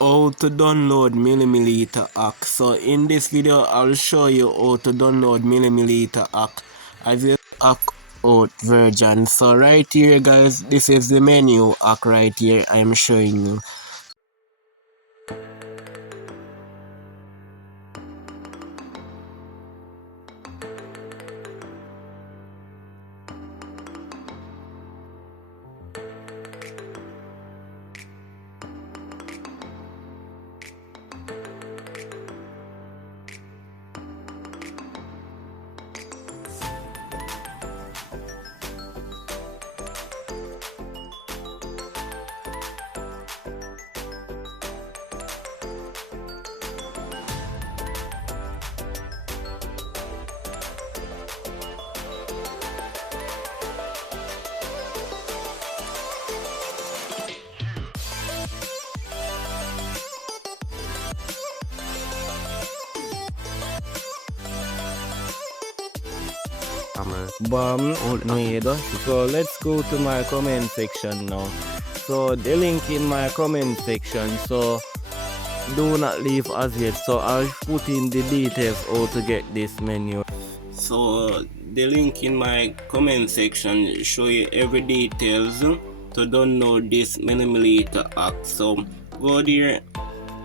How to download MiniMilitia app. So in this video I'll show you how to download MiniMilitia app as a app out version. So right here guys, this is the menu app right here I'm showing you. So let's go to my comment section now. So the link in my comment section, so do not leave as yet. So I'll put in the details how to get this menu. So the link in my comment section show you every details to download this MiniMilitia app. So go there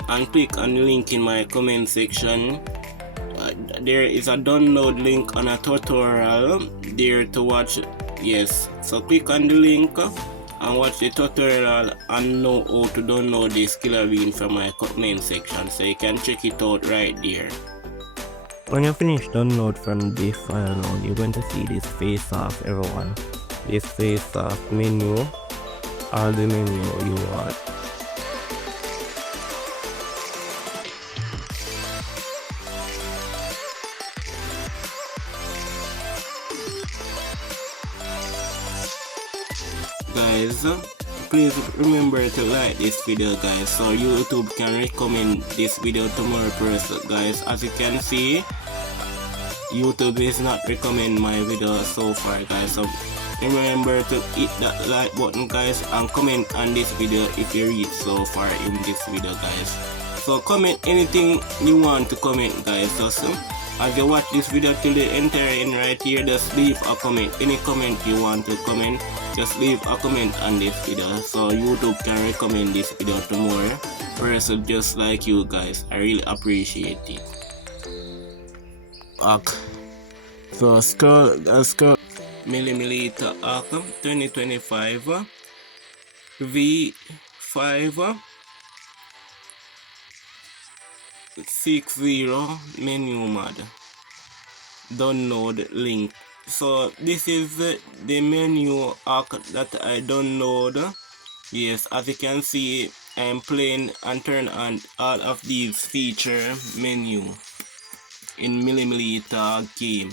and click on the link in my comment section. There is a download link on a tutorial there to watch. Yes, so click on the link and watch the tutorial and know how to download this killer bean from my comment section, so you can check it out right there. When you finish download from this file now, you're going to see this face off, everyone. This face off menu, all the menu you want. Guys, please remember to like this video guys, so YouTube can recommend this video to more persons guys. As you can see, YouTube is not recommend my video so far guys, so remember to hit that like button guys and comment on this video if you reach so far in this video guys. So comment anything you want to comment guys. Just as you watch this video till the entire end right here, just leave a comment. Any comment you want to comment, just leave a comment on this video so YouTube can recommend this video to more persons just like you guys. I really appreciate it. So scroll MiniMilitia 2025 v5.6.0 menu mod download link. So this is the menu app that I download. Yes, as you can see, I'm playing and turn on all of these feature menu in MiniMilitia game.